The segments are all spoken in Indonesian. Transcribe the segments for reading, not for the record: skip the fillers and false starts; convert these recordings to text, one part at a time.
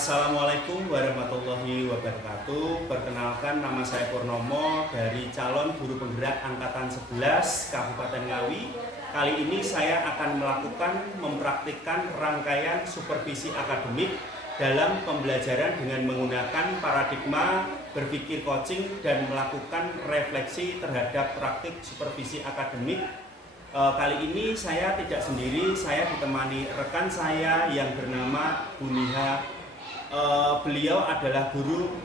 Assalamualaikum warahmatullahi wabarakatuh. Perkenalkan, nama saya Purnomo dari calon guru penggerak angkatan 11 Kabupaten Ngawi. Kali ini saya akan mempraktikkan rangkaian supervisi akademik dalam pembelajaran dengan menggunakan paradigma berpikir coaching dan melakukan refleksi terhadap praktik supervisi akademik. Kali ini saya tidak sendiri, saya ditemani rekan saya yang bernama Buniha. Beliau adalah guru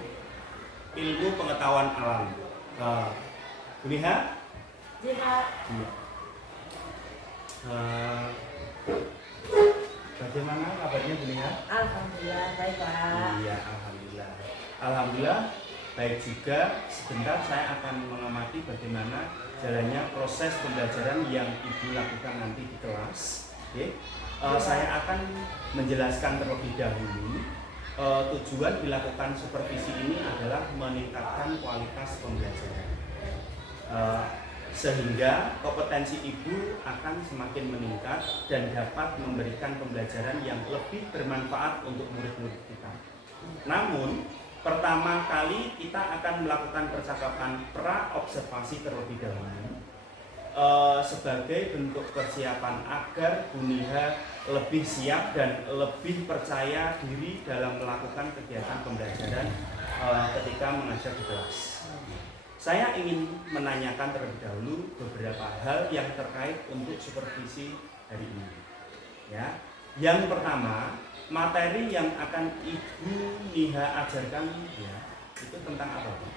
ilmu pengetahuan alam. Buniha? Iya, Pak. Bagaimana kabarnya Buniha? Alhamdulillah baik, Pak. Iya, alhamdulillah. Alhamdulillah baik juga. Sebentar saya akan mengamati bagaimana jalannya proses pembelajaran yang Ibu lakukan nanti di kelas. Oke. Saya akan menjelaskan terlebih dahulu. Tujuan dilakukan supervisi ini adalah meningkatkan kualitas pembelajaran, sehingga kompetensi ibu akan semakin meningkat dan dapat memberikan pembelajaran yang lebih bermanfaat untuk murid-murid kita. Namun, pertama kali kita akan melakukan percakapan pra-observasi terlebih dahulu, sebagai bentuk persiapan agar Buniha lebih siap dan lebih percaya diri dalam melakukan kegiatan pembelajaran ketika mengajar di kelas. Saya ingin menanyakan terlebih dahulu beberapa hal yang terkait untuk supervisi hari ini. Ya, yang pertama, materi yang akan Ibu Niha ajarkan ya, itu tentang apa, Bu?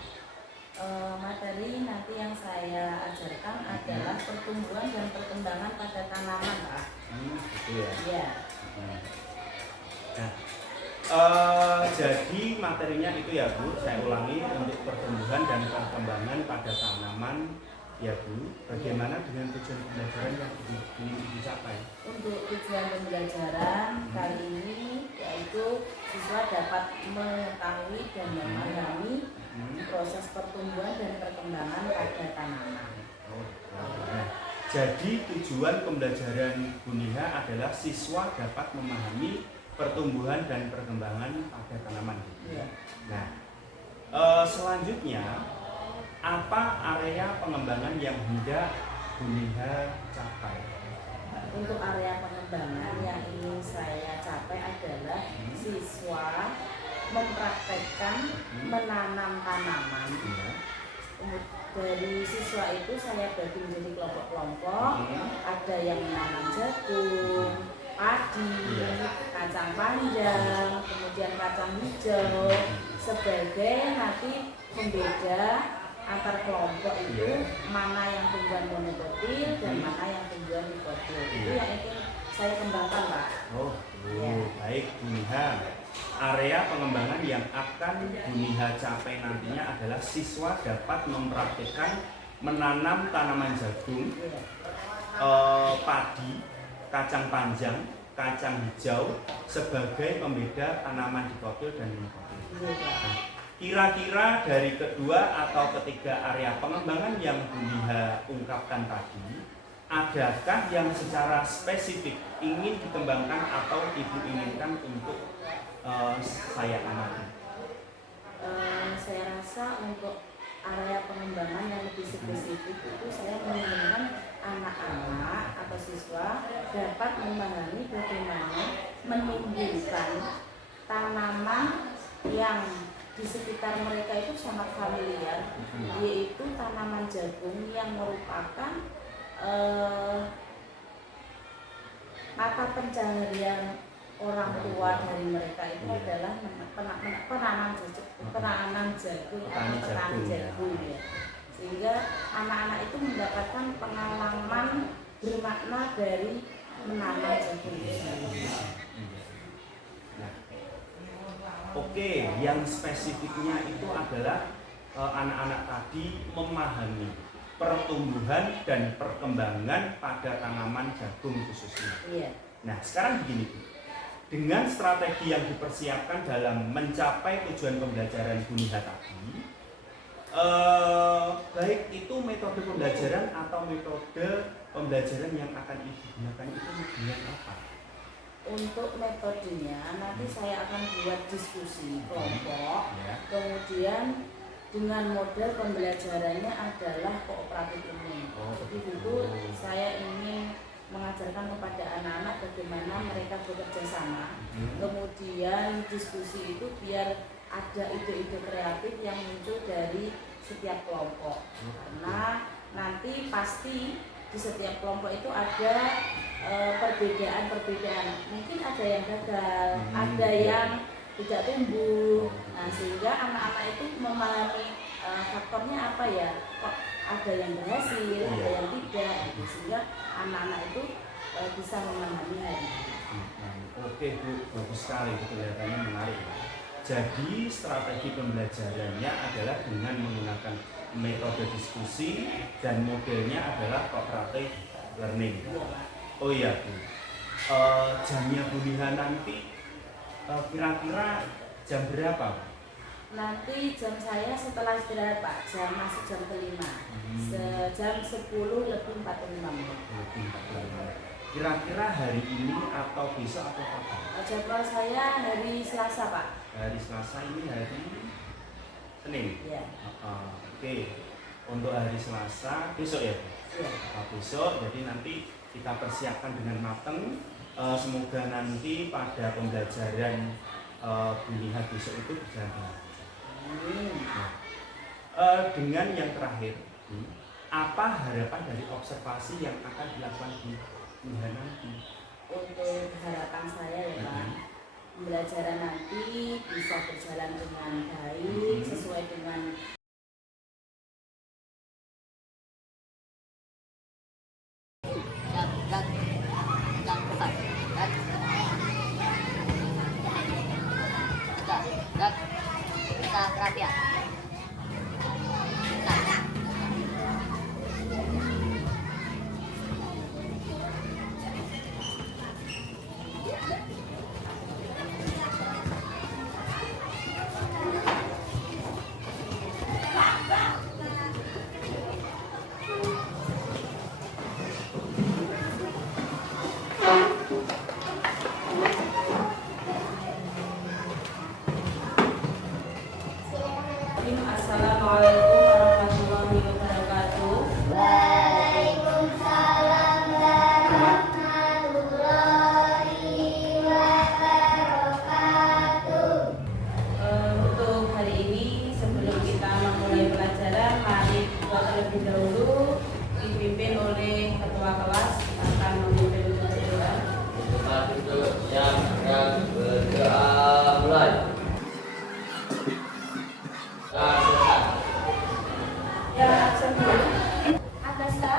Materi nanti yang saya ajarkan adalah pertumbuhan dan perkembangan pada tanaman, Pak. Gitu ya. Iya. Nah, jadi materinya itu ya Bu, saya ulangi, untuk pertumbuhan dan perkembangan pada tanaman ya Bu. Bagaimana dengan tujuan pembelajaran yang ingin dicapai? Untuk tujuan pembelajaran kali ini yaitu siswa dapat mengetahui dan memahami proses pertumbuhan dan perkembangan pada tanaman. Nah, jadi tujuan pembelajaran Buniha adalah siswa dapat memahami pertumbuhan dan perkembangan pada tanaman. Ya. Nah, selanjutnya apa area pengembangan yang hendak Buniha capai? Untuk area pengembangan yang ingin saya capai adalah siswa mempraktekkan menanam tanaman. Dari siswa itu saya bagi menjadi kelompok-kelompok. Ada yang menanam jagung, padi, kacang panjang, kemudian kacang hijau, sebagai nanti pembeda antar kelompok itu mana yang tumbuhan monokotil dan mana yang tumbuhan dikotil. Itu yang ingin saya kembangkan, Pak. Baik Buniha. Area pengembangan yang akan Buniha capai nantinya adalah siswa dapat mempraktikkan menanam tanaman jagung, padi, kacang panjang, kacang hijau sebagai pembeda tanaman dikotil dan monokotil. Kira-kira dari kedua atau ketiga area pengembangan yang Buniha ungkapkan tadi, adakah yang secara spesifik ingin dikembangkan atau Ibu inginkan untuk saya amati? Saya rasa untuk area pengembangan yang lebih spesifik itu saya menginginkan anak-anak atau siswa dapat memahami bagaimana menumbuhkan tanaman yang di sekitar mereka itu sangat familiar, yaitu tanaman jagung yang merupakan mata pencaharian orang tua dari mereka itu adalah penanaman jagung atau petani jagung ya. Sehingga anak-anak itu mendapatkan pengalaman bermakna dari menanam jagung. Oke, yang spesifiknya itu adalah anak-anak tadi memahami pertumbuhan dan perkembangan pada tanaman jagung khususnya. Iya. Nah, sekarang begini Bu. Dengan strategi yang dipersiapkan dalam mencapai tujuan pembelajaran Buniha tadi, baik itu metode pembelajaran atau metode pembelajaran yang akan Ibu gunakan itu dengan apa? Untuk metodenya nanti saya akan buat diskusi kelompok, Ya. kemudian dengan model pembelajarannya adalah kooperatif ini. Jadi itu saya ingin mengajarkan kepada anak-anak bagaimana mereka bekerja sama. Kemudian diskusi itu biar ada ide-ide kreatif yang muncul dari setiap kelompok. Karena nanti pasti di setiap kelompok itu ada perbedaan-perbedaan. Mungkin ada yang gagal, ada yang tidak tumbuh. Nah, sehingga anak-anak itu memahami faktornya apa ya, kok ada yang berhasil, ada yang tidak, gitu. Sehingga anak-anak itu bisa memahami hal itu. Oke Bu, bagus sekali, kelihatannya menarik. Jadi strategi pembelajarannya adalah dengan menggunakan metode diskusi dan modelnya adalah cooperative learning. Oh iya Bu, jamnya Bu Liha nanti kira-kira jam berapa? Nanti jam saya setelah istirahat Pak, masuk jam kelima, jam 10:45. Kira-kira hari ini atau besok atau kapan? Jadwal saya hari Selasa Pak. Hari Selasa, ini hari Senin? Ya. Oke, untuk hari Selasa, besok ya? Ya. Besok, jadi nanti kita persiapkan dengan matang. Semoga nanti pada pembelajaran Bu Liha besok itu berjalan. Dengan yang terakhir, apa harapan dari observasi yang akan dilakukan di Bu Liha nanti? Untuk harapan saya ya Pak, pembelajaran nanti bisa berjalan dengan baik sesuai dengan Assalamualaikum warahmatullahi wabarakatuh. Waalaikumsalam warahmatullahi wabarakatuh. Untuk hari ini sebelum kita memulai pelajaran, mari kita terlebih dahulu dipimpin oleh ketua kelas akan memimpin untuk berdoa. Tempat duduk yang akan berdoa mulai. Ya, sebelum Agasta,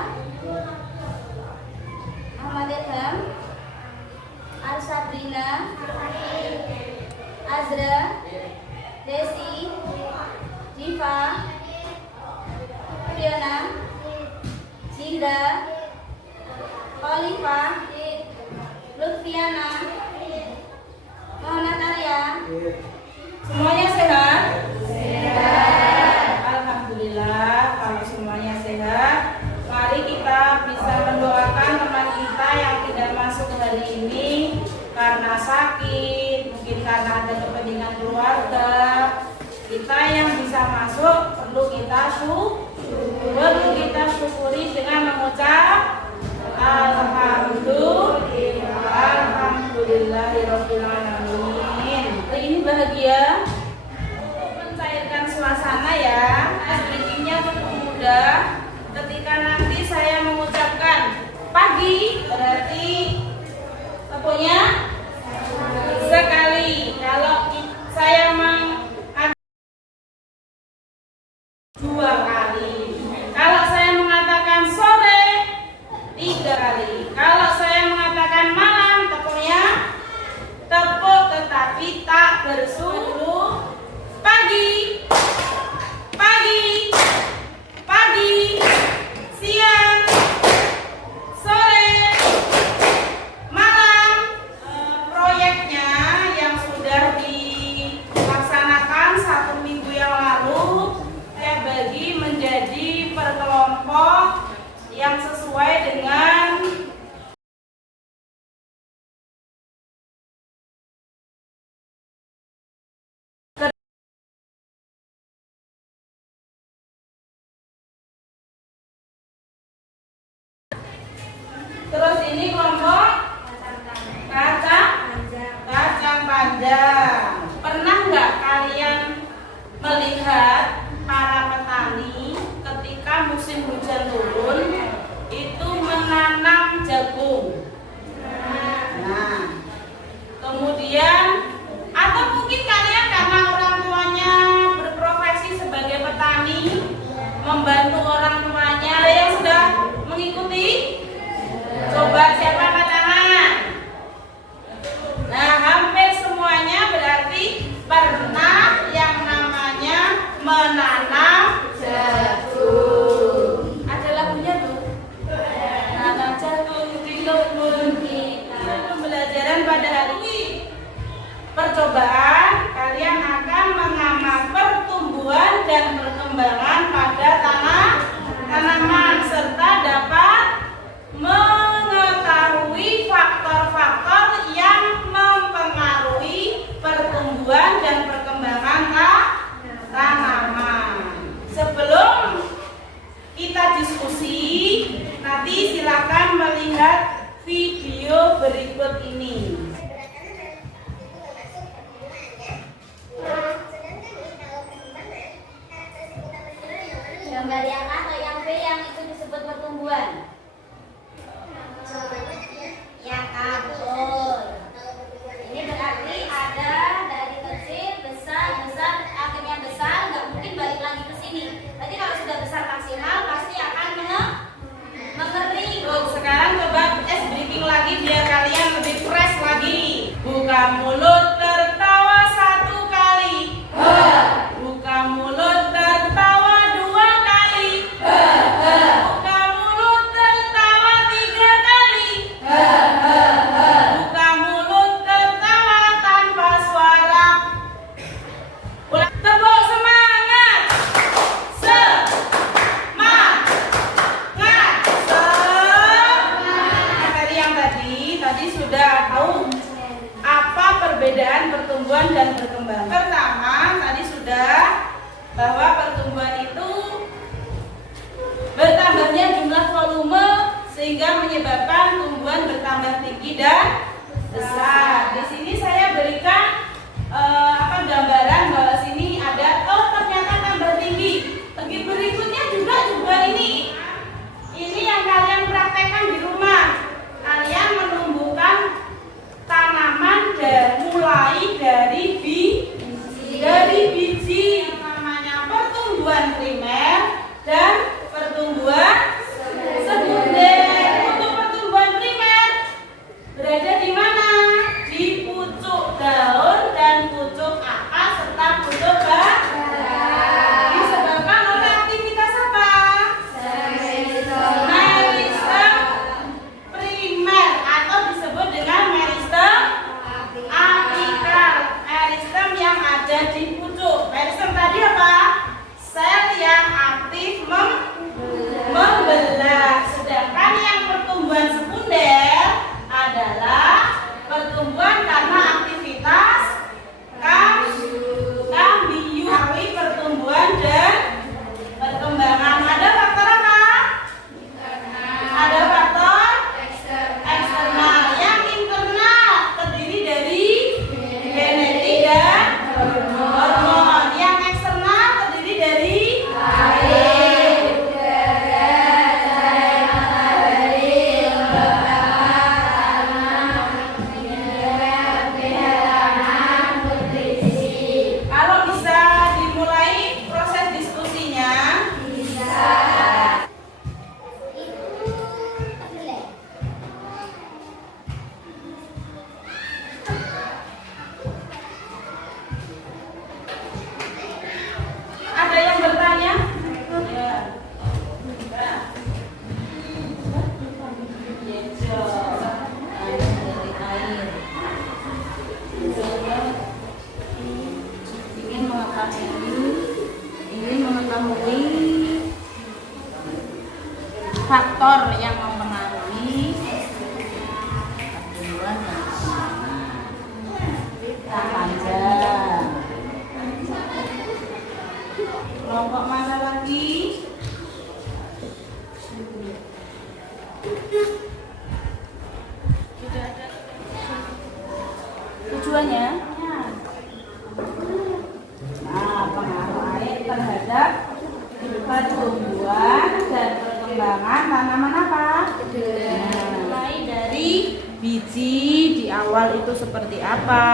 Ahmad Ilham, Arsabrina, Azra, Desi, Diva, Priana, Zinda, Oliva, Lutfiana, Muhammad Arya. semuanya sehat? Sehat. Alhamdulillah, kalau semuanya sehat, mari kita bisa mendoakan teman kita yang tidak masuk hari ini karena sakit, mungkin karena ada kepentingan keluarga. Kita yang bisa masuk perlu kita syukuri dengan mengucap Alhamdulillahirabbil alamin. Hari ini bahagia mencairkan suasana ya. Bikinnya cukup mudah. Ketika nanti saya mengucapkan pagi, berarti tepuknya sekali. Kalau saya mengatakan 2 kali. Kalau saya mengatakan sore, 3 kali. Kalau saya mengatakan malam, tepuknya tepuk tetapi tak bersuruh pagi, pagi, pagi, siang, sore, malam. Proyeknya yang sudah dilaksanakan 1 minggu yang lalu saya bagi menjadi per kelompok yang sesuai dengan Terus ini kelompok kacang panjang. Pernah nggak kalian melihat para petani ketika musim hujan turun itu menanam jagung? Nah, kemudian atau mungkin kalian karena orang tuanya berprofesi sebagai petani, membantu orang tuanya, ada yang sudah mengikuti? Coba siapa angkat tangan? Nah, hampir semuanya berarti pernah yang namanya menanam jagung. Ada lagunya tuh. Nanam jagung di kebun kita. Pembelajaran pada hari ini. Percobaan, kalian akan mengamati pertumbuhan dan perkembangan pada tanaman serta dapat mengetahui faktor-faktor yang mempengaruhi pertumbuhan dan perkembangan tanaman. Sebelum kita diskusi, nanti silakan melihat video berikut ini. Gambar yang A atau yang B yang itu disebut pertumbuhan? Yang A, betul. Ini berarti ada dari kecil, besar, akhirnya besar, nggak mungkin balik lagi ke sini. Berarti kalau sudah besar maksimal pasti akan mengering. Sekarang coba breaking lagi biar kalian lebih fresh lagi. Buka mulut tertawa 1 kali. Buka mulut tertawa 2 kali. Buka mulut tertawa 3 kali. Buka mulut tertawa tanpa suara. Ulang, tepuk semangat. Semangat. Tadi sudah tahu apa perbedaan pertumbuhan dan perkembangan. Pertama, tadi sudah bahwa pertumbuhan itu bertambahnya jumlah volume sehingga menyebabkan tumbuhan bertambah tinggi dan besar. Di sini saya berikan gambaran bahwa sini ada ternyata tambah tinggi. Berikutnya juga ini yang kalian praktekkan di rumah. Kalian menumbuhkan tanaman mulai dari biji, namanya pertumbuhan primer dan pertumbuhan sekunder. Untuk pertumbuhan primer berada di mana? Di pucuk daun dan pucuk akar serta pucuk batang. Disebabkan oleh aktivitas apa? Meristem primer atau disebut dengan meristem apikal. Meristem yang ada di pucuk. Meristem tadi apa? Sel yang aktif membelah. Sedangkan yang pertumbuhan sekunder adalah pertumbuhan karena aktivitas kambium. Pertumbuhan dan perkembangan. Ada faktor apa? Ada faktor eksternal. Yang internal terdiri dari genetik dan hormon. Yang eksternal terdiri dari air, udara, cahaya matahari, nutrisi. Kalau bisa dimulai proses diskusinya. Ada yang bertanya? Ya. Ingin mengetahui faktor yang mempengaruhi pertumbuhan dan panjang. Kelompok mana lagi? perkembangan tanaman apa? Nah, mulai dari biji di awal itu seperti apa,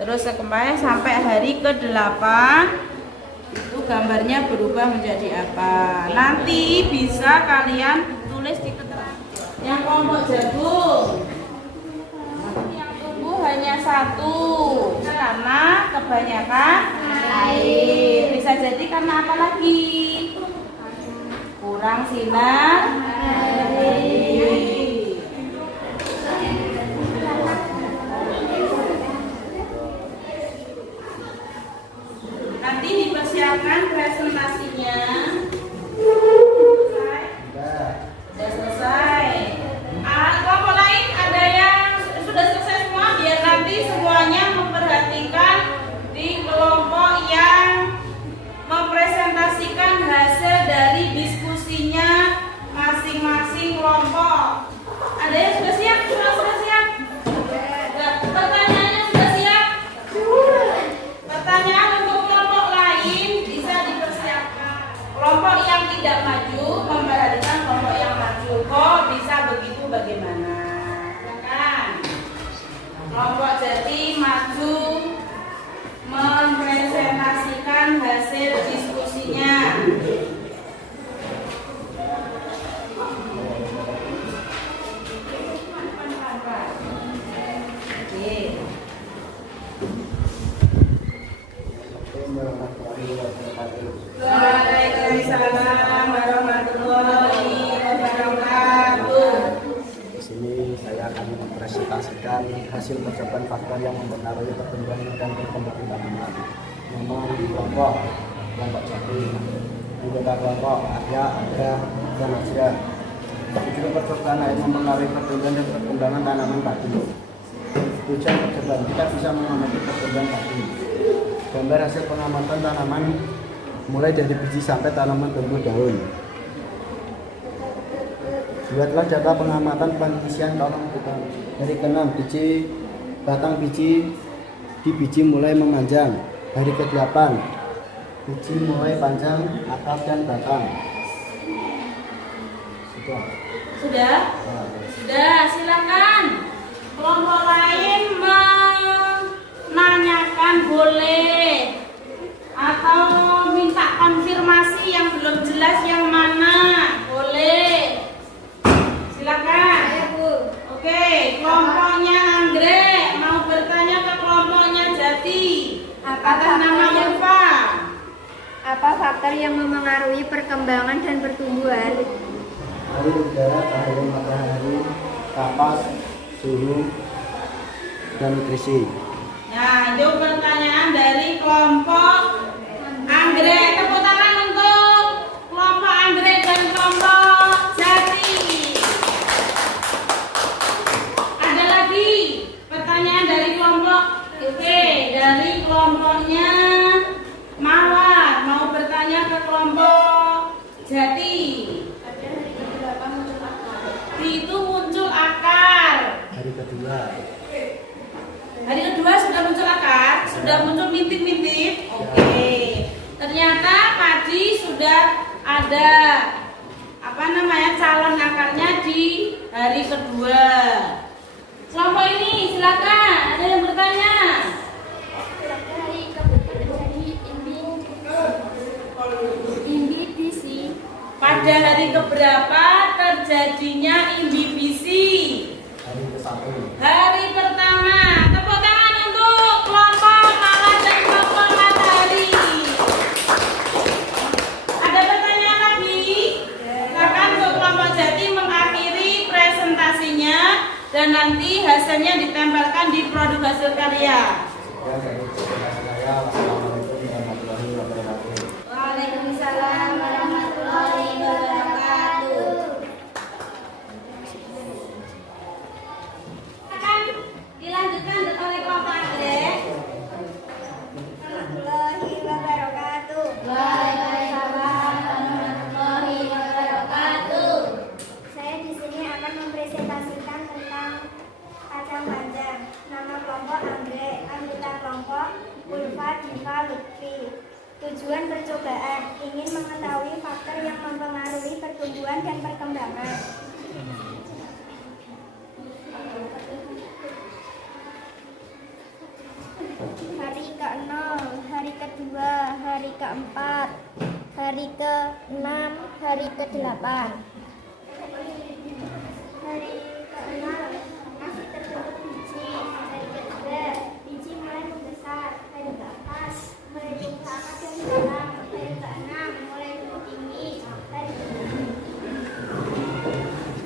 terus kembali sampai hari ke-8 itu gambarnya berubah menjadi apa. Nanti bisa kalian tulis di keterangan. Yang kelompok jagung yang tumbuh hanya 1 karena kebanyakan air. Bisa jadi karena apa lagi? Kurang sinar matahari. Nanti dipersiapkan presentasinya. Sudah selesai. Kelompok lain ada yang sudah selesai semua? Biar nanti semuanya memperhatikan di kelompok yang mempresentasikan hasil dari diskusinya masing-masing kelompok. Ada yang sudah siap? Sudah siap? Pertanyaannya sudah siap? Pertanyaan untuk kelompok lain bisa dipersiapkan. Kelompok yang tidak maju memperhatikan kelompok yang maju. Kok bisa begitu bagaimana? Silakan. Kelompok Jati maju mempresentasikan hasil diskusinya. Oke. Waalaikumsalam warahmatullahi wabarakatuh. Di sini saya akan mempresentasikan hasil percobaan faktor yang mempengaruhi perkembangan dan perkembangan tanaman. Nama kelompok Jati, anggota kelompok ada dan Asra. Tujuan percobaan yang mempengaruhi pertumbuhan dan perkembangan tanaman padi. Tujuan percobaan kita bisa mengamati perkembangan padi. Gambar hasil pengamatan tanaman mulai dari biji sampai tanaman tumbuh daun. Buatlah data pengamatan pengisian kolom kita. Hari ke-6 batang biji di biji mulai memanjang. Hari ke-8 biji mulai panjang, akar dan batang. Sudah? Sudah, silakan. Kelompok lain menanyakan boleh atau minta konfirmasi yang belum jelas yang mana boleh. Silakan. Oke, kelompoknya Anggrek mau bertanya ke kelompoknya Jati atas nama Ulfa. Apa faktor yang memengaruhi perkembangan dan pertumbuhan? Hari udara, cahaya matahari, kapas, suhu, dan nutrisi. Nah, itu pertanyaan dari kelompok Anggrek. Tepuk tangan untuk kelompok Anggrek dan kelompok Jati. Ada lagi pertanyaan dari kelompok dari kelompoknya Mawar mau bertanya ke kelompok Jati. Itu muncul akar. Hari kedua Sudah muncul akar, sudah muncul bintik-bintik. Oke. Ternyata padi sudah ada calon akarnya di hari kedua. Kelompok ini silakan, ada yang bertanya? Pada hari keberapa terjadinya imbibisi? hari ke-1. Hari pertama. Tepuk tangan untuk kelompok Mawar dan kelompok Matahari. Ada pertanyaan lagi? Silakan untuk kelompok Jati mengakhiri presentasinya dan nanti hasilnya ditempelkan di produk hasil karya. Ya, dari presentasi saya. Wassalamualaikum warahmatullahi wabarakatuh. Waalaikumsalam warahmatullahi wabarakatuh. Akan dilanjutkan oleh kelompok Anggrek. Warahmatullahi wabarakatuh. Waalaikumsalam warahmatullahi wabarakatuh. Saya di sini akan mempresentasikan tentang kacang panjang. Nama kelompok Anggrek, anggota kelompok Ulfa, Diva, pertumbuhan dan perkembangan. Hari ke-0, hari kedua, hari ke-4, hari ke-6, hari ke-8. Hari ke-6 masih terbentuk biji. Hari kedua, biji mulai membesar. Hari ke-4 mulai tumbuh akar dan dalam. Hari ke-6 mulai tumbuh tinggi. Hari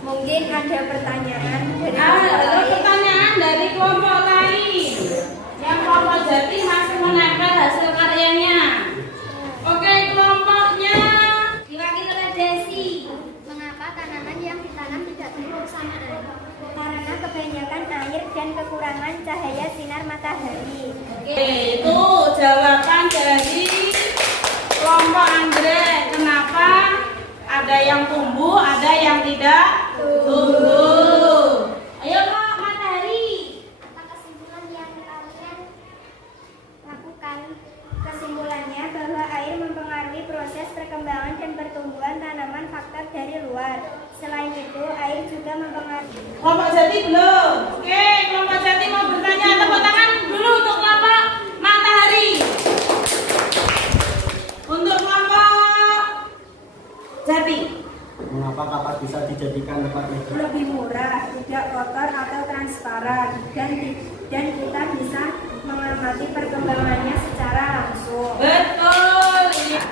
Mungkin ada pertanyaan dari Ada pertanyaan dari kelompok lain. Yang kelompok Jati masih menempel hasil karyanya. Oke, kelompoknya Diwakili oleh Desi. Mengapa tanaman yang ditanam tidak tumbuh bersamaan? Karena kebanyakan air dan kekurangan cahaya sinar matahari. Oke, itu jawaban dari kelompok Anggrek. Kenapa ada yang tumbuh, ada yang tidak tumbuh? Ayo Kak, Matahari. Apa kesimpulan yang kalian lakukan? Kesimpulannya bahwa air mempengaruhi proses perkembangan dan pertumbuhan tanaman faktor dari luar. Selain itu, air juga mempengaruhi Kelompok Jati belum. Oke, kelompok Jati mau bertanya. Tepuk tangan dulu untuk kelompok Matahari. Untuk kelompok Jati. Mengapa kapak bisa dijadikan tempat tidur? lebih murah, tidak kotor atau transparan, dan kita bisa mengamati perkembangannya secara langsung. Betul. Iya.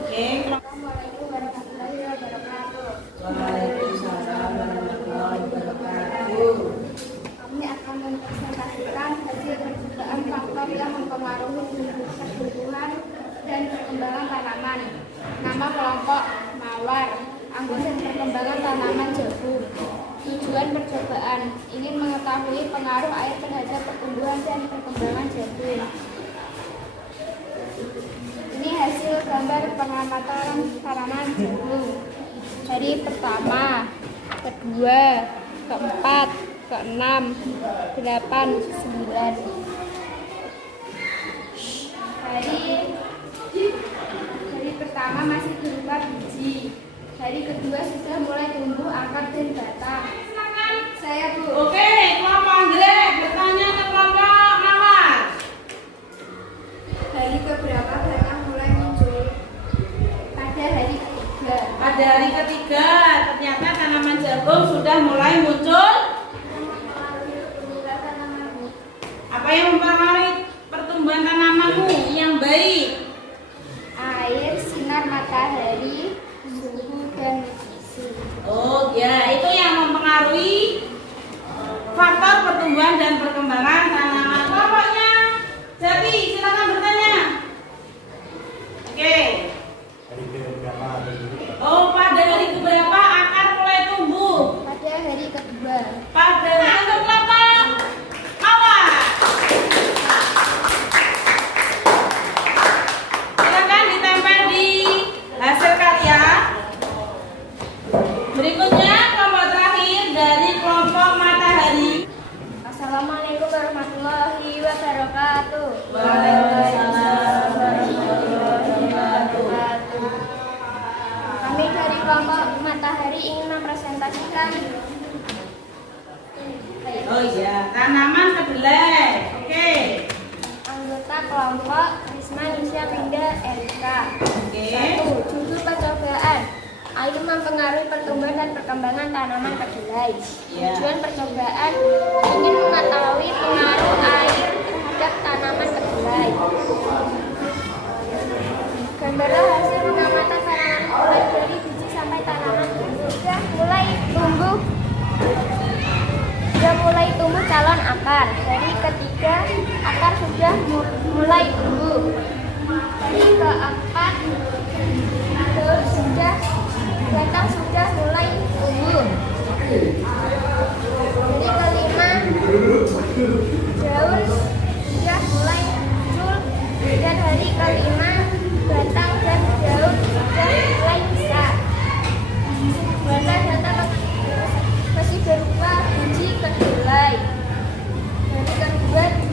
Oke, Assalamualaikum warahmatullahi wabarakatuh. Waalaikumsalam warahmatullahi wabarakatuh. Kami akan mempresentasikan hasil percobaan faktor yang mempengaruhi pertumbuhan dan perkembangan tanaman. Nama kelompok mawar, anggota perkembangan tanaman jagung. Tujuan percobaan ingin mengetahui pengaruh air terhadap pertumbuhan dan perkembangan jagung. Ini hasil gambar pengamatan tanaman jagung. Hari pertama, kedua, keempat, ke-6, 8, 9. Hari pertama masih berupa biji. Hari kedua sudah mulai tumbuh akar dan batang. Silakan. Saya Bu. Oke, kelompok Anggrek bertanya ke kelompok Mawar. Hari keberapa batang mulai muncul? Pada hari ketiga. Pada hari ketiga, ternyata tanaman jagung sudah mulai muncul. Apa yang mempengaruhi pertumbuhan tanamanmu yang baik? Air, sinar matahari, suhu dan nutrisi. Oh ya, itu yang mempengaruhi faktor pertumbuhan dan perkembangan tanaman. Kelompoknya Jati, silakan bertanya. Oke. Hari keberapa ada dulu? Oh, pada hari keberapa akar mulai tumbuh? Pada hari kedua. Pada untuk kelompok Mawar. Silakan ditempel di hasil karya. Berikutnya kelompok terakhir dari kelompok Matahari. Assalamualaikum warahmatullahi wabarakatuh. Waalaikumsalam warahmatullahi wabarakatuh. Kami dari kelompok Matahari ingin mempresentasikan Oh iya, tanaman kedelai. Oke. anggota kelompok Risma Nisya Winda RK. Oke. 1. Judul percobaan. Air mempengaruhi pertumbuhan dan perkembangan tanaman kedelai. Ya. Tujuan percobaan ingin mengetahui pengaruh air terhadap tanaman kedelai. Gambarlah hasil pengamatan tanaman mulai dari biji sampai tanaman sudah mulai tumbuh calon akar. Hari ketiga akar sudah mulai tumbuh. Hari keempat batang sudah mulai tumbuh. Hari kelima daun sudah mulai muncul, dan hari kelima batang dan daun sudah mulai besar. Batang masih berupa biji kedelai. Hari kedua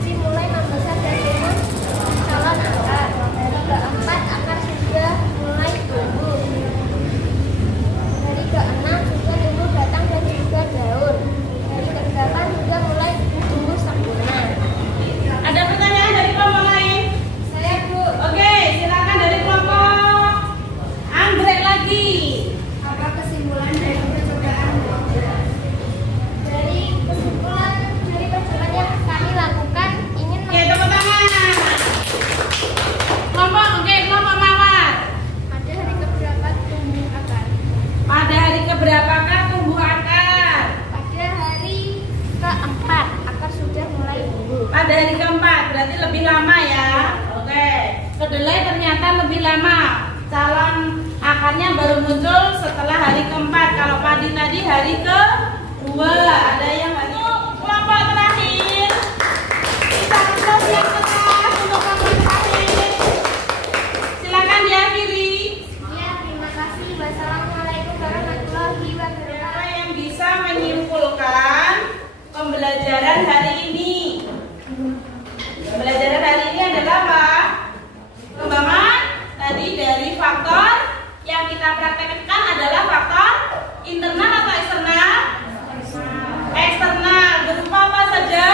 berarti lebih lama ya. Oke, kedelai ternyata lebih lama. Calon akarnya baru muncul setelah hari keempat. Kalau padi tadi hari kedua. Ada yang hari kelompok terakhir. Kita close yang keras untuk kelompok terakhir. Silakan diakhiri. Ya, terima kasih. Wassalamualaikum warahmatullahi wabarakatuh. Siapa yang bisa menyimpulkan pembelajaran hari ini? Pembelajaran hari ini adalah apa? Pengembangan tadi dari faktor yang kita praktekkan adalah faktor internal atau eksternal? Eksternal. Berupa apa saja?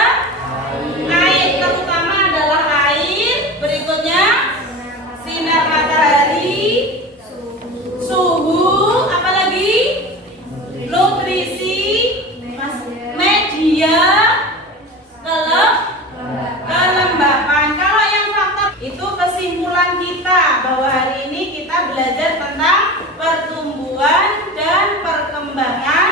Air, terutama adalah air. Berikutnya sinar matahari, suhu, apalagi nutrisi, media, kelembapan. Kalau yang faktor itu kesimpulan kita bahwa hari ini kita belajar tentang pertumbuhan dan perkembangan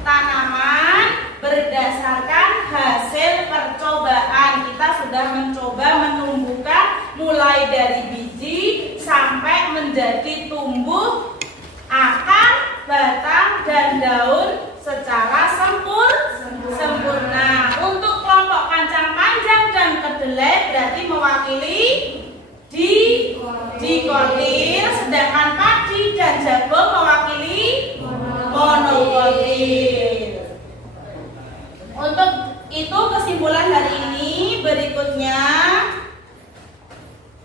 tanaman berdasarkan hasil percobaan. Kita sudah mencoba menumbuhkan mulai dari biji sampai menjadi tumbuh akar, batang, dan daun secara sempurna. Untuk kelompok kacang panjang dan kedelai berarti mewakili dikotil, sedangkan padi dan jagung mewakili monokotil. Untuk itu kesimpulan hari ini. Berikutnya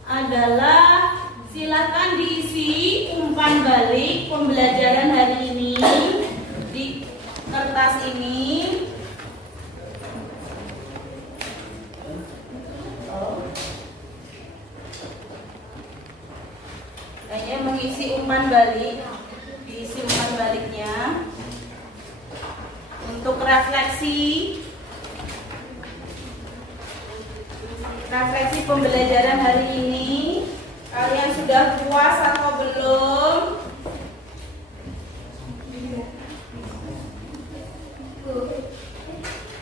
adalah silakan diisi umpan balik pembelajaran hari ini di kertas ini. Kayaknya mengisi umpan balik, diisi umpan baliknya untuk refleksi pembelajaran hari ini. Kalian sudah puas atau belum?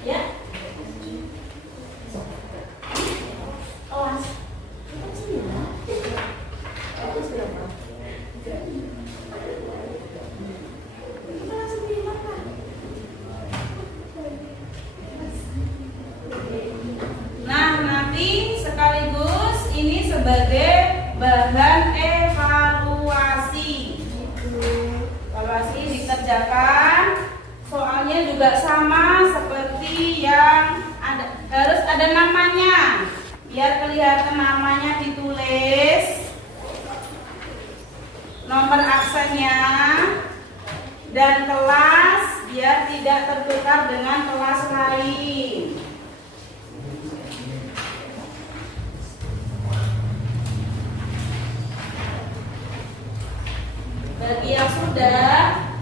Ya. Nah, nanti sekaligus ini sebagai bahan evaluasi. Evaluasi dikerjakan. Soalnya juga sama seperti yang harus ada namanya. Biar kelihatan namanya ditulis. Nomor absennya dan kelas biar tidak tertukar dengan kelas lain. Bagi yang sudah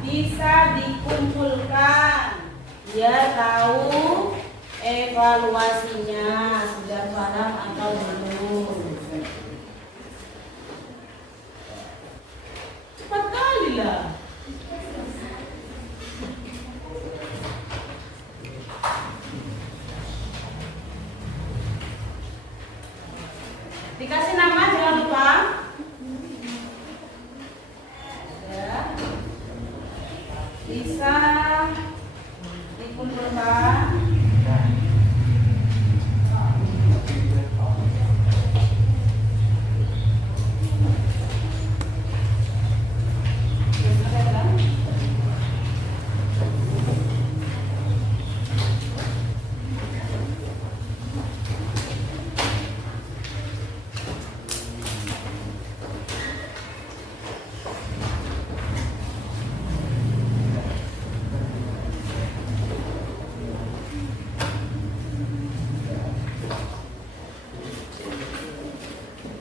bisa dikumpulkan biar tahu evaluasinya sudah paham atau belum. Cepat kali lah. Dikasih nama jangan lupa. Bisa dikumpulkan.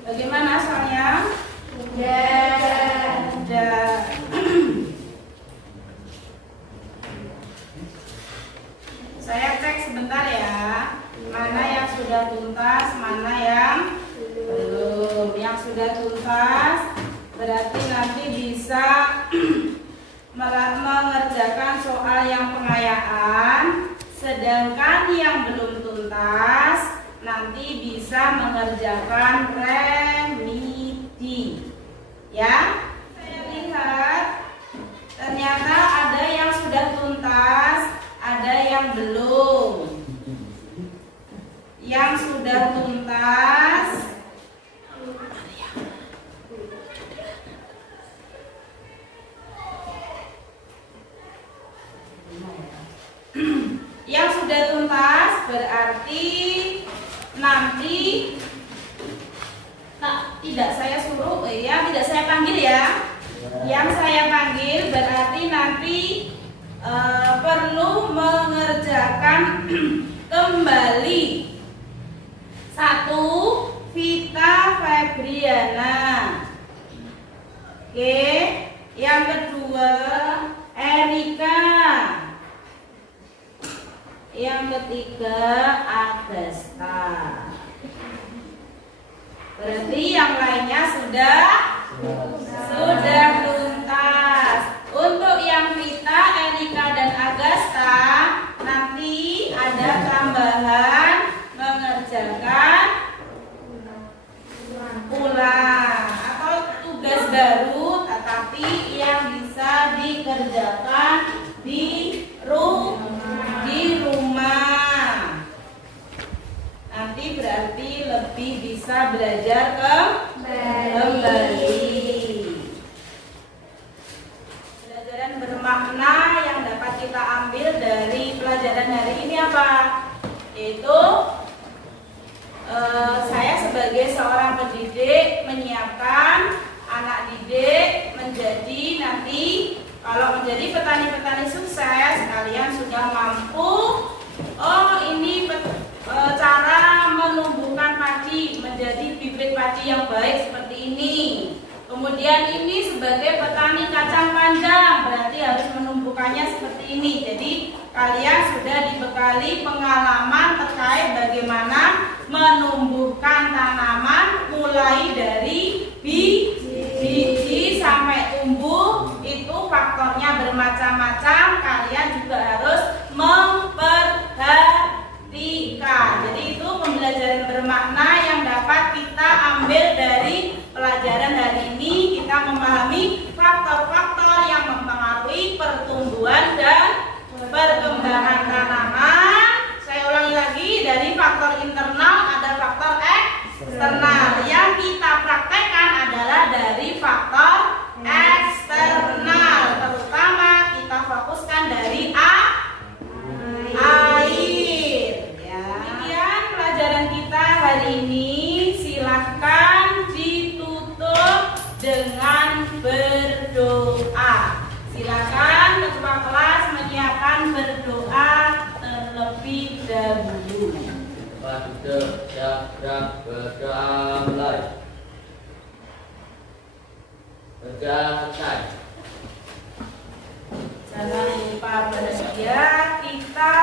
Bagaimana sayang? Sudah. Saya cek sebentar ya. Mana yang sudah tuntas, mana yang belum. Yang sudah tuntas berarti nanti bisa mengerjakan soal yang pengayaan. Sedangkan yang belum tuntas nanti bisa mengerjakan remedi. Ya, saya lihat ternyata ada yang sudah tuntas, ada yang belum. Yang sudah tuntas yang sudah tuntas berarti nanti tidak saya suruh tidak saya panggil ya. Yang saya panggil berarti nanti perlu mengerjakan kembali. 1. Vita Febriana. Oke, yang kedua Erika. Yang ketiga Agasta. Berarti yang lainnya sudah tuntas. Untuk yang Vita, Erika dan Agasta nanti ada tambahan mengerjakan ulang atau tugas baru, tetapi yang bisa dikerjakan di rumah. Nanti berarti lebih bisa belajar kembali. Pelajaran bermakna yang dapat kita ambil dari pelajaran hari ini apa? Yaitu saya sebagai seorang pendidik menyiapkan anak didik menjadi nanti kalau menjadi petani-petani sukses, kalian sudah mampu. Oh, ini cara menumbuhkan padi menjadi bibit padi yang baik seperti ini. Kemudian ini sebagai petani kacang panjang berarti harus menumbuhkannya seperti ini. Jadi kalian sudah dibekali pengalaman terkait bagaimana menumbuhkan tanaman mulai dari biji sampai tumbuh. Itu faktornya bermacam-macam. Kalian juga harus memperhatikan. Jadi itu pembelajaran bermakna yang dapat kita ambil dari pelajaran hari ini. Kita memahami faktor-faktor yang mempengaruhi pertumbuhan dan perkembangan tanaman. Saya ulangi lagi, dari faktor internal ada faktor eksternal. Yang kita praktekkan adalah dari faktor eksternal, terutama kita fokuskan dari air. Ya. Demikian pelajaran kita hari ini. Silahkan ditutup dengan berdoa. Silakan ketua kelas menyiapkan berdoa terlebih dahulu. Pada siap berdoa mulai. Kerja selesai. Jangan lupa bersedia, kita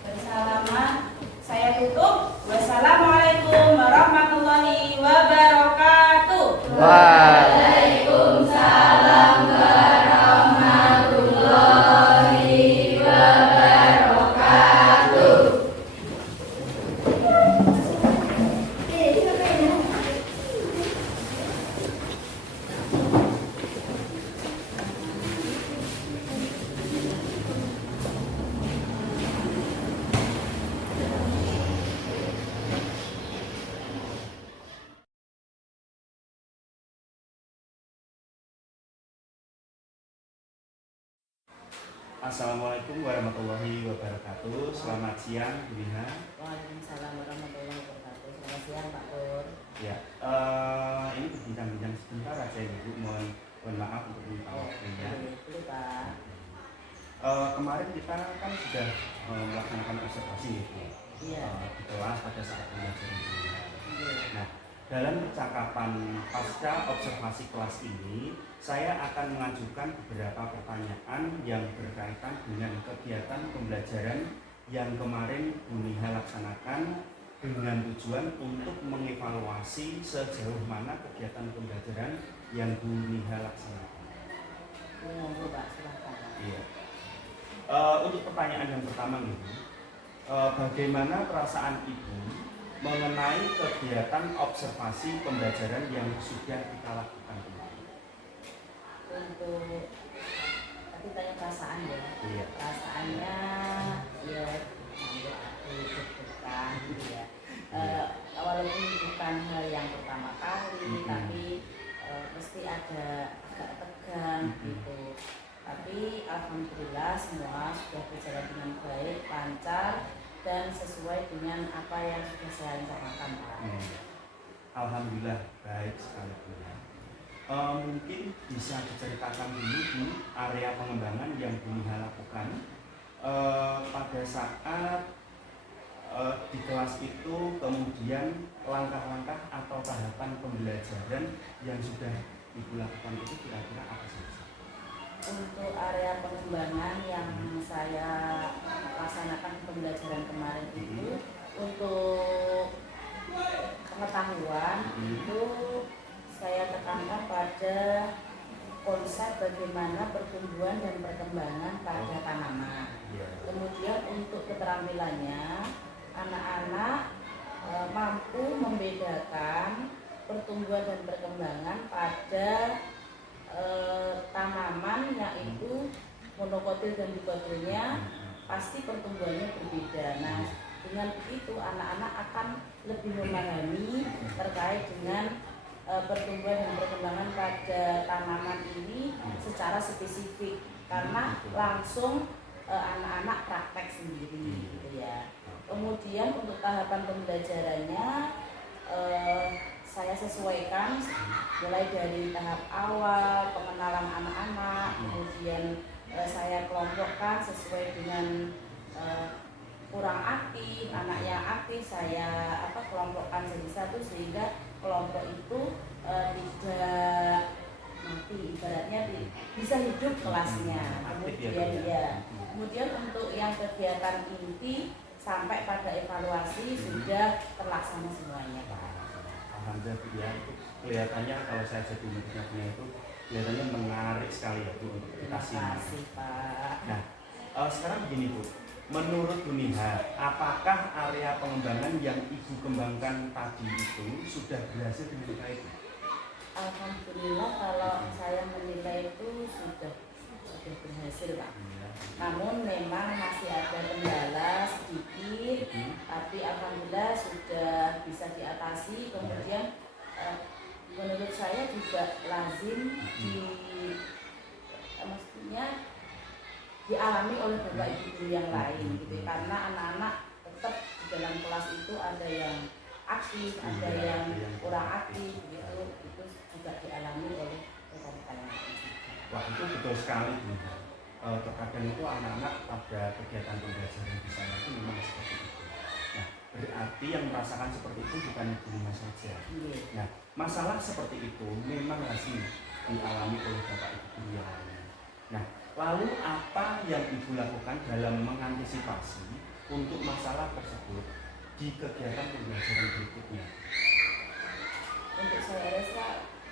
bersalaman. Saya tutup. Wassalamualaikum warahmatullahi wabarakatuh. Waalaikumsalam warahmatullahi wabarakatuh. Assalamualaikum warahmatullahi wabarakatuh. Selamat siang, Bu Rina. Waalaikumsalam warahmatullahi wabarakatuh. Selamat siang, Pak Pur. Ya, ini berbincang-bincang sebentar aja Ibu. Mohon maaf untuk minta waktunya. Boleh, Pak. Kemarin kita kan sudah melaksanakan observasi Ibu. Iya. Di kelas pada saat pembelajaran ini. Nah, dalam percakapan pasca observasi kelas ini, saya akan mengajukan beberapa pertanyaan yang berkaitan dengan kegiatan pembelajaran yang kemarin Bu Niha laksanakan dengan tujuan untuk mengevaluasi sejauh mana kegiatan pembelajaran yang Bu Niha laksanakan. Monggo, Pak, silakan. Iya. Untuk pertanyaan yang pertama nih, bagaimana perasaan Ibu mengenai kegiatan observasi pembelajaran yang sudah kita lakukan kemarin? Untuk tapi tanya perasaan ya. Iya. Perasaannya ya deg-degan gitu ya. Walaupun bukan hal yang pertama kali, tapi mesti ada agak tegang gitu. Tapi alhamdulillah semua sudah berjalan dengan baik, lancar dan sesuai dengan apa yang sudah saya rencanakan, Pak. Alhamdulillah baik sekali Bu. Mungkin bisa diceritakan dulu Bu area pengembangan yang Bu Niha lakukan pada saat di kelas itu, kemudian langkah-langkah atau tahapan pembelajaran yang sudah Ibu lakukan itu kira-kira apa saja? Untuk area pengembangan yang saya laksanakan pembelajaran kemarin itu, untuk pengetahuan itu saya tekankan pada konsep bagaimana pertumbuhan dan perkembangan pada tanaman. Kemudian untuk keterampilannya, anak-anak mampu membedakan pertumbuhan dan perkembangan pada tanaman yaitu monokotil dan dikotilnya pasti pertumbuhannya berbeda. Nah, dengan begitu anak-anak akan lebih memahami terkait dengan pertumbuhan dan perkembangan pada tanaman ini secara spesifik karena langsung anak-anak praktek sendiri gitu ya. Kemudian untuk tahapan pembelajarannya saya sesuaikan mulai dari tahap awal pengenalan anak-anak, kemudian saya kelompokkan sesuai dengan kurang aktif, anak yang aktif saya kelompokkan jadi satu sehingga kelompok itu tidak mati, ibaratnya bisa hidup kelasnya. Kemudian untuk yang kegiatan inti sampai pada evaluasi sudah terlaksana semuanya, Pak. Alhamdulillah ya, itu kelihatannya kalau saya jadi muridnya itu kelihatannya menarik sekali ya Bu untuk kita simak. Terima kasih, Pak. Nah, sekarang begini Bu, menurut Bu Niha, apakah area pengembangan yang Ibu kembangkan tadi itu sudah berhasil dengan baik? Alhamdulillah kalau saya menilai itu sudah berhasil, Pak. Namun memang masih ada kendala sedikit, tapi alhamdulillah sudah bisa diatasi. Kemudian menurut saya juga lazim maksudnya dialami oleh bapak ibu yang lain gitu, karena anak-anak tetap di dalam kelas itu ada yang aktif, ada yang kurang aktif gitu, itu juga dialami oleh rekan-rekan yang lain. Wah, itu betul sekali Bu. Terkadang itu anak-anak pada kegiatan pembelajaran di sana itu memang seperti itu. Nah, berarti yang merasakan seperti itu bukan Bu Niha saja. Nah, masalah seperti itu memang lazim dialami oleh bapak ibu yang lainnya. Nah, lalu apa yang Ibu lakukan dalam mengantisipasi untuk masalah tersebut di kegiatan pembelajaran berikutnya? Untuk saya rasa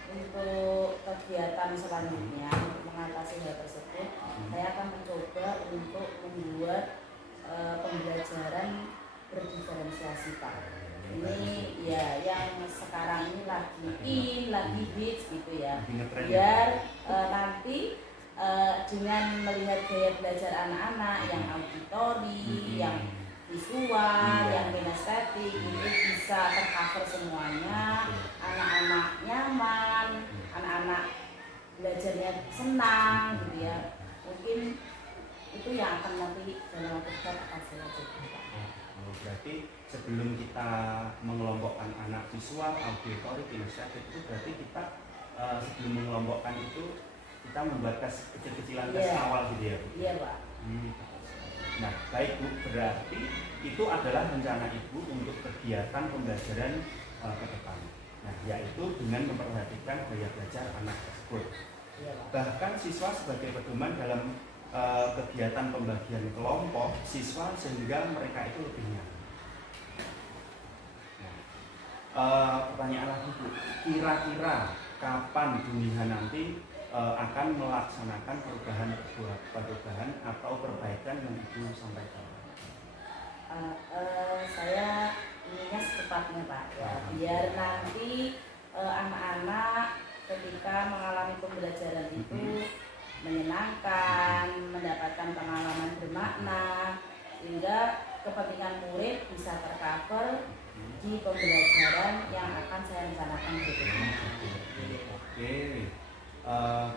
untuk kegiatan selanjutnya untuk mengatasi hal tersebut, saya akan mencoba untuk membuat pembelajaran berdiferensiasi, Pak. Ini ya yang sekarang ini lagi hits gitu ya. Biar nanti dengan melihat gaya belajar anak-anak yang auditori, yang visual, yang kinestetik itu bisa tercover semuanya, anak-anak nyaman, anak-anak belajarnya senang gitu ya. Mungkin itu yang akan nanti dalam waktu dekat akan saya coba. Berarti sebelum kita mengelompokkan anak visual, auditori, kinestetik itu berarti kita sebelum mengelompokkan itu kita membuat tes kecil-kecilan tes awal gitu ya Bu? Iya, Pak. Nah, baik Bu, berarti itu adalah rencana Ibu untuk kegiatan pembelajaran ke depan. Nah, yaitu dengan memperhatikan gaya belajar anak tersebut. Bahkan siswa sebagai pedoman dalam kegiatan pembagian kelompok siswa sehingga mereka itu lebih nyaman. Nah, pertanyaan lagi Bu, kira-kira kapan Bu Niha nanti akan melaksanakan perubahan atau perbaikan yang Ibu sampaikan? Saya inginnya secepatnya Pak, ya, biar nanti anak-anak ketika mengalami pembelajaran itu menyenangkan, mendapatkan pengalaman bermakna, sehingga kepentingan murid bisa tercover di pembelajaran yang akan saya rencanakan berikutnya. Oke,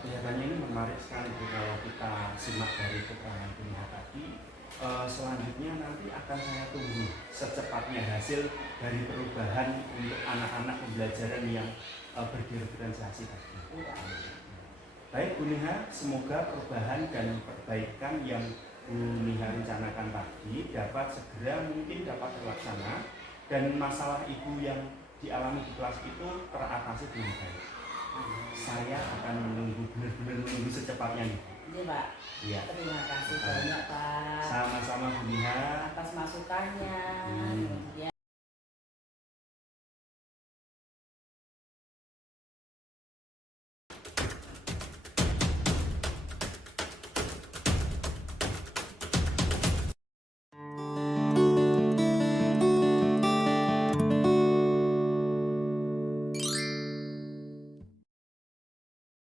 kelihatannya ini menarik sekali Bu, kalau kita simak dari keterangan Bunia tadi. Selanjutnya nanti akan saya tunggu secepatnya hasil dari perubahan untuk anak-anak pembelajaran yang berdiferensiasi tadi. Baik Bu Niha, semoga perubahan dan perbaikan yang Bu Niha rencanakan tadi dapat segera mungkin dapat terlaksana dan masalah ibu yang dialami di kelas itu teratasi dengan baik. Saya akan menunggu, benar-benar menunggu secepatnya nih. Iya Pak. Iya. Terima kasih banyak Pak. Sama-sama Bu Niha. Atas masukannya.